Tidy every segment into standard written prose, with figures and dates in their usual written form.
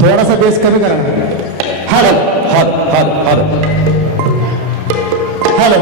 थोडासा बेस कमी करा. Hello hello hello hello hello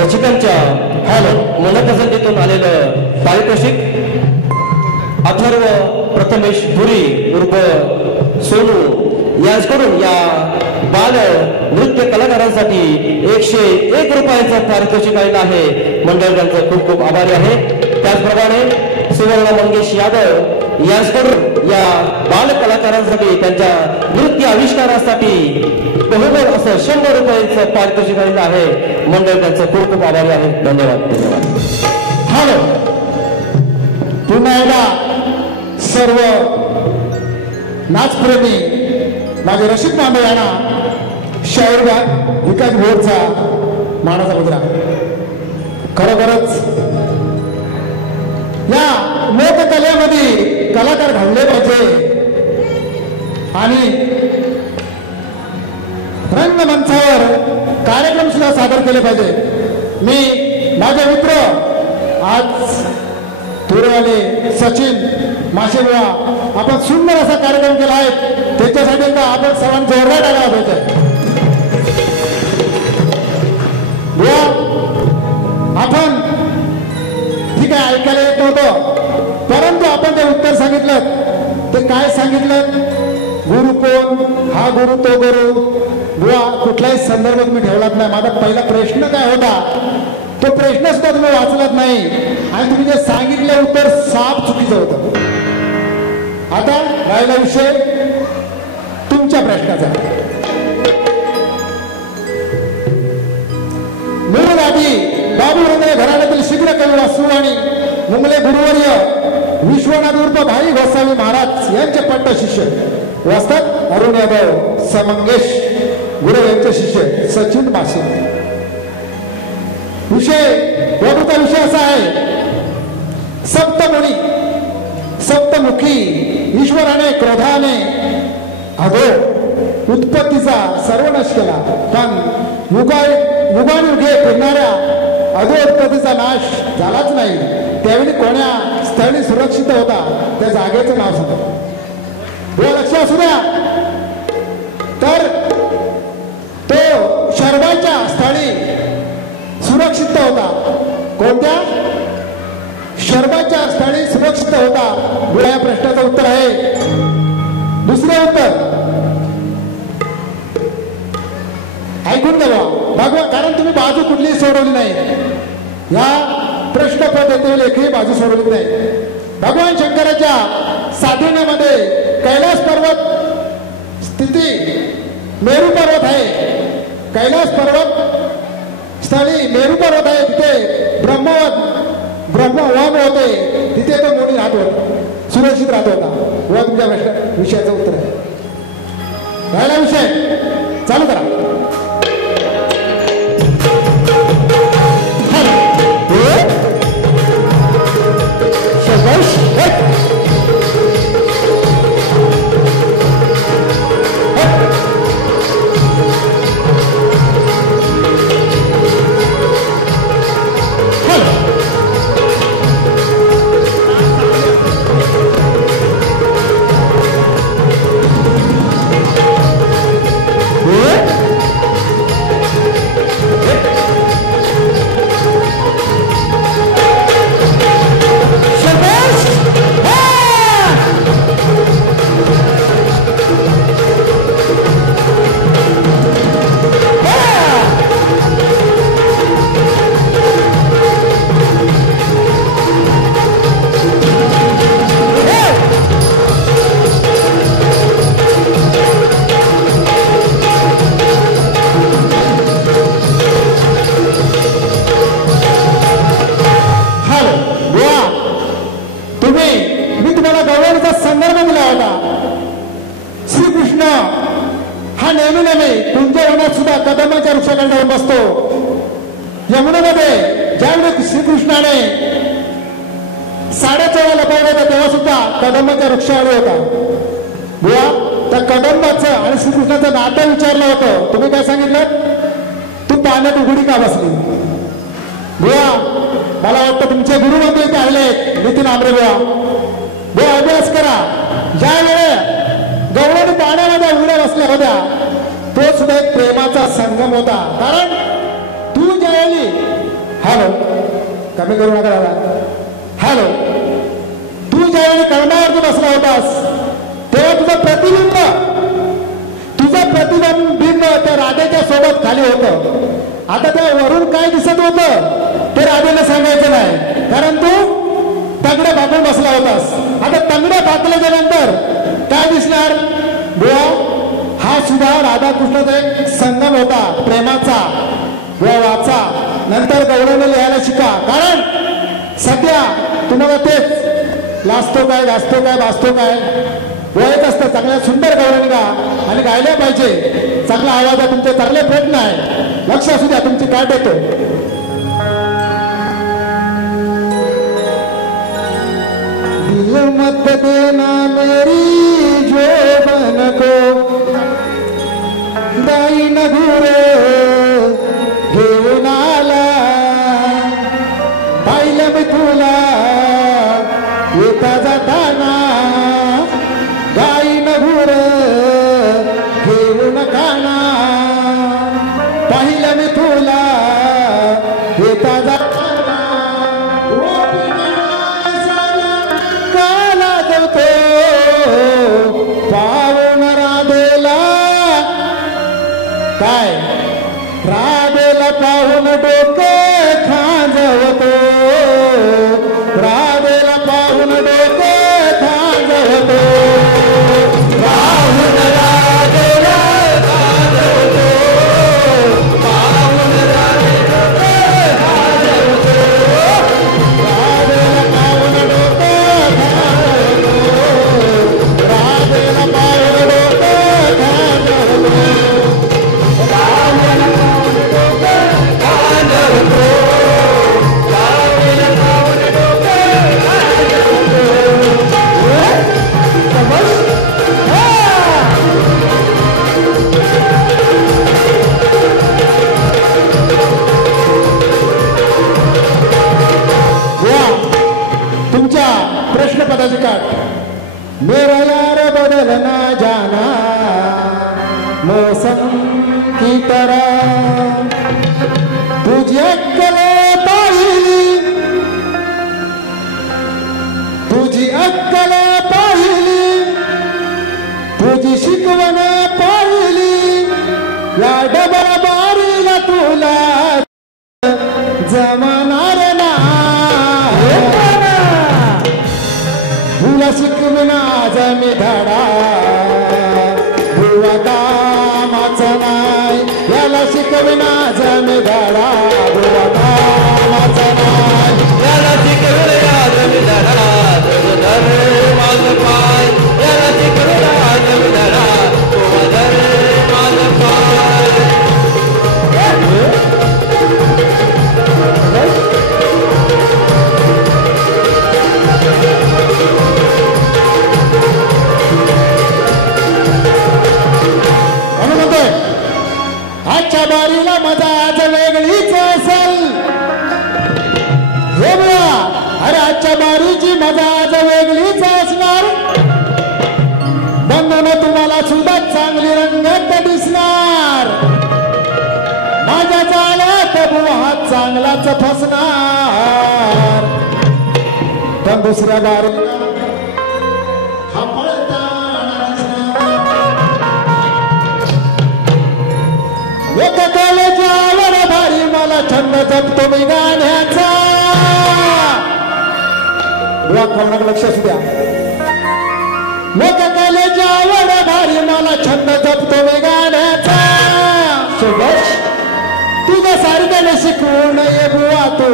रसिकांच्या हॅलो मनपसंतीतून आलेलं पारितोषिक अथर्व प्रथमेश धुरी उर्फ सोनू यांच्याकडून या बाल नृत्य कलाकारांसाठी 101 रुपयाचं पारितोषिक आलेलं आहे. मंडळ त्यांचं खूप खूप आभारी आहे. त्याचप्रमाणे सुवर्ण मंगेश यादव यांच्याकडून या बाल कलाकारांसाठी त्यांच्या नृत्य आविष्कारासाठी बहुमोल असं 100 रुपयाचं पारितोषिक आलेलं आहे. मंडळ त्यांचं खूप खूप आभारी आहे. धन्यवाद धन्यवाद. हॅलो पुन्हा एकदा सर्व नाचप्रेमी माझे रसिक बांधवांना शाहीरबाग विकास बोर्डचा मानाचा मुद्रा. खरोखरच या लोककलेमध्ये कलाकार घडले पाहिजे आणि रंगमंचावर कार्यक्रम सुद्धा सादर केले पाहिजे. मी माझे मित्र आज थोडेवाले सचिन माशेबुवा आपण सुंदर असा कार्यक्रम केला आहे. त्याच्यासाठी आपण सर्वांनी जोरदार टाळ्या पाहिजे. आपण ठीक आहे ऐकायला येत नव्हतं परंतु आपण जे उत्तर सांगितलं ते काय सांगितलं. गुरु कोण, हा गुरु तो गुरु. बुवा कुठल्याही संदर्भात मी ठेवलाच नाही. माझा पहिला प्रश्न काय होता तो प्रश्न सुद्धा तुम्ही वाचलाच नाही आणि तुम्ही जे सांगितलं उत्तर साफ चुकीचं होतं. आता राहिला विषय तुमच्या प्रश्नाचा. मूळगाठी बाबू रंगले घराण्यातील शीघ्र कवी वासू आणि मुंगले गुरुवर्य विश्वनाथ उर्फ भाई गोसावी महाराज यांचे पट्ट शिष्य वाचतात अरुण यादव समंगेश गुरु यांचे शिष्य सचिन मासे. विषय वधूचा विषय असा आहे सप्तमुनी सप्तमुखी ईश्वराने क्रोधाने अधो उत्पत्तीचा सर्वनाश केला पण युगानुयुगे फिरणाऱ्या अधो उत्पत्तीचा नाश झालाच नाही. त्यावेळी कोण्या स्थळी सुरक्षित होता त्या जागेचं नाव सांगा. लक्ष असू द्या तर तो शर्वाच्या स्थळी सुरक्षित होता. कोणत्या शर्वाच्या स्थळी सुरक्षित होता. या प्रश्नाचं उत्तर आहे. दुसरे उत्तर ऐकून घ्या भगवान कारण तुम्ही बाजू कुठलीही सोडवली नाही. या प्रश्न पद्धतीतील एकही बाजू सोडवली नाही. भगवान शंकराच्या साधनेमध्ये कैलास पर्वत स्थिती मेरू पर्वत आहे. कैलास पर्वत स्थळी मेरू पर्वत आहे. तिथे ब्रह्मवन होते. तिथे तो मुनी राहत होता सुरक्षित राहत होता. व तुमच्या विषयाचं उत्तर आहे. राहिला विषय चालू करा. यमुनेमध्ये ज्यावेळी श्रीकृष्णाने साड्या चोळा लपवल्या होत्या तेव्हा सुद्धा कदंबाच्या वृक्षावर होता. बुवा त्या कदंबाचं आणि श्रीकृष्णाचं नातं विचारलं होतं. तुम्ही काय सांगितलं तू पाण्यात उघडी का बसली. बुवा मला वाटतं तुमचे गुरुबंधू इथे आले नितीन आंबरे बुवा. बुवा अभ्यास करा. ज्या वेळे गवळणी पाण्यामध्ये उड्या बसल्या होत्या तो सुद्धा एक प्रेमाचा संगम होता. कारण तू ज्यावेळी हॅलो कमी करू नका दादा हॅलो तू ज्यावेळी कळणावरती बसला होतास तेव्हा तुझं प्रतिबिंब त्या राधेच्या सोबत खाली होतं. आता त्या वरून काय दिसत होतं ते राधेला सांगायचं नाही कारण तू तंगड्या भाकून बसला होतास. आता तंगड्या भाकल्याच्या नंतर काय दिसणार बुवा हा सुद्धा राधाकृष्णाचा एक संगम होता प्रेमाचा वाचा. नंतर गौरवने लिहायला शिका कारण सध्या तुम्हाला तेच लाजतो काय गाजतो काय वाचतो काय वळत असतं. चांगल्या सुंदर गौरवने गा आणि गायला पाहिजे. चांगला आवाज आहे तुमचे चांगले प्रयत्न आहे. लक्ष असू द्या तुमची काय देतो. दिल मत देना मेरी जो बन को दाई न घुरे घेऊन आला पाहिलं मी तुला येता जाताना गाई न घुर घेऊन काना पाहिलं मी तुला येता जाताना काला जवतो पावन राधेला काय राधेला पाहून डोके खांजवतो राधेला पाहून डोके खांजवतो पाहून राधेला खांजवतो पाहून राधेला खांजवतो राधेला पाहून डोके खांजवतो राधेला पाहून डोके खांजवतो तुमच्या प्रश्नपदाची काट मेरा यार बदलना जाना मौसम की तरह तुझी अक्कल पाहिली तुझी अक्कल पाहिली तुझी शिकवण पाहिली या डबल बारीला तुला जमणार ना तुला शिकविना जमी धडा बुवा कामाचा नाही याला शिकविना जमी धडा बुवा कामाचा नाही याला शिकविना जमी धडा माझं पाय याला शिकविना जमी धडा माझं पाय आजच्या बारीला मजा आज वेगळीच असेल हे बघा अरे आजच्या बारीची मजा आज वेगळीच असणार. बंधन तुम्हाला सुद्धा चांगली रंगत दिसणार. माझ्या चालात बुवा चांगलाच फसणार. पण दुसऱ्या बारीला एक कॉलेजावर भारी मला छंद जपतो मी गाण्याचा. लक्ष असू द्या. एक कॉलेजावर भारी मला छंद जपतो मी गाण्याचा. तुझ्या सारख्याने शिकवून ये बुवा तू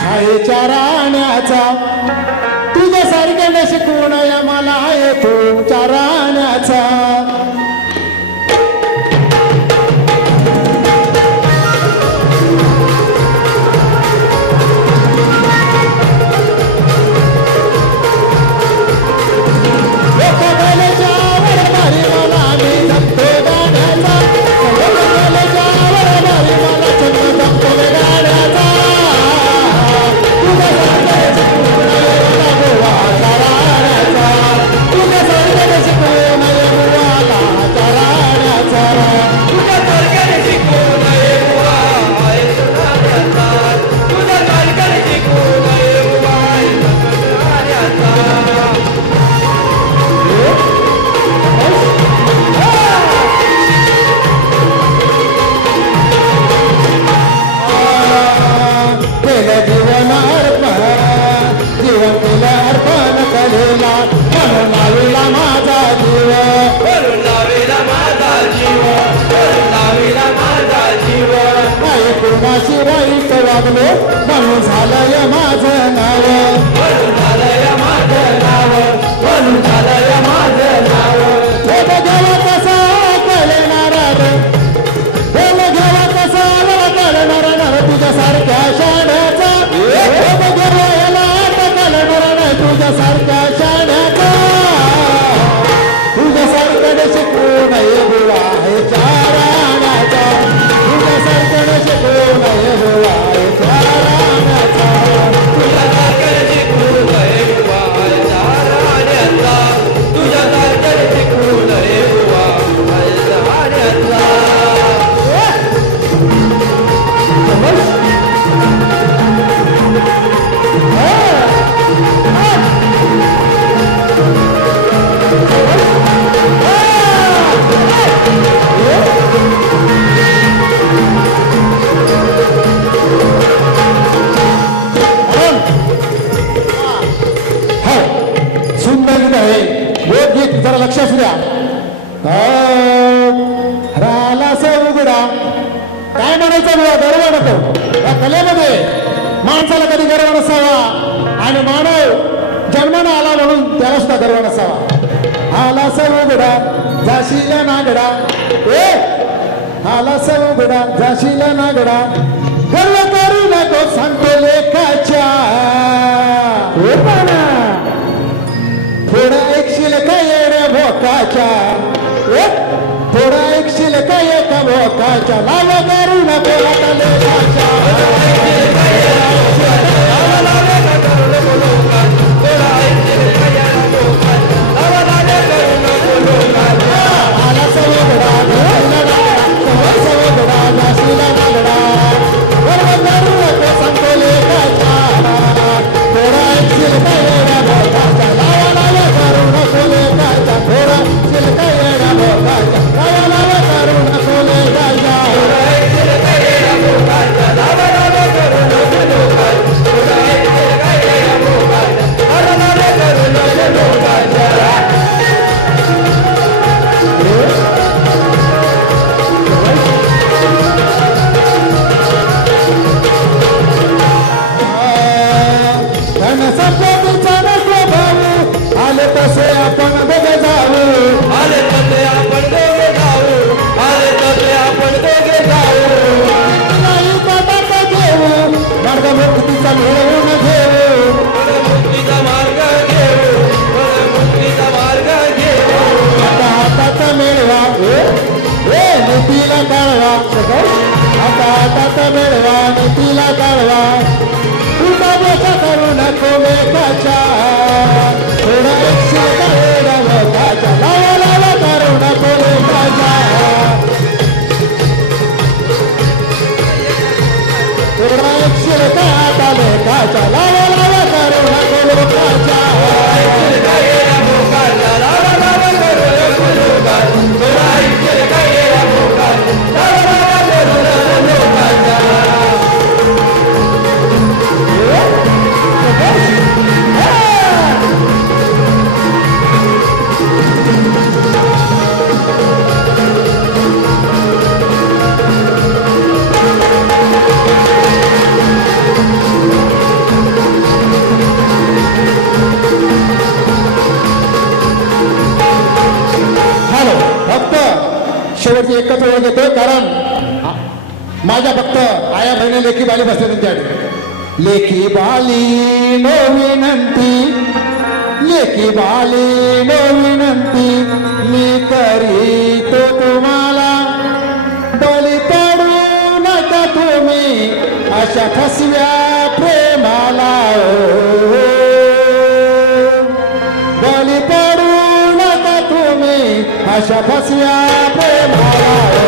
खायच्या राहण्याचा. तुझ्या सारख्याने शिकवून ये मला ये तुमच्या राहण्याचा. तुझ्याशी वाईट वागलो म्हणून झालंय माझं नाव बोल घ्यावा कसा कळणारा बोल घ्यावा कसा कळणारा तुझ्यासारख्या शाण्याचा बोल घ्यावा कळणारा तुझ्यासारख्या शाण्याचा तुझ्यासारखं शिकू नये बुवा हे चाराण्याचा तुझ्यासारखं शिकू नये बुवा हे चाराण्याचा तुझ्यासारखं शिकू नये बुवा हे चाराण्याचा तुझ्यासारखं शिकू नये बुवा हे चाराण्याचा सुंदर गीत आहे लोकगीत जरा लक्ष असू द्या राला उघडा काय म्हणायचं बघा गर्व नको या कलेमध्ये माणसाला कधी गर्व नसावा आणि मानव जन्माला आला म्हणून त्याला सुद्धा गर्व नसावा आला उघडा जाशीला नागडा आला उघडा जाशीला नागडा गर्व करू नको सांगतो लेखाच्या थोडा ऐकशील का येण्या भोकाच्या थोडा ऐकशील का एका भोकाच्या लाव करू नको आता लेखाच्या शेवटची एकच ओळख घेतोय कारण माझ्या फक्त आया बहिणी लेखी बाली बसते तुमच्याकडे लेखी बाली नो विनंती लेखी बाली नो विनंती मी करीतो तुम्हाला बली पडू नका तुम्ही अशा फसव्या प्रेमाला बली पडू नका तुम्ही अशा फसव्या प्रेमाला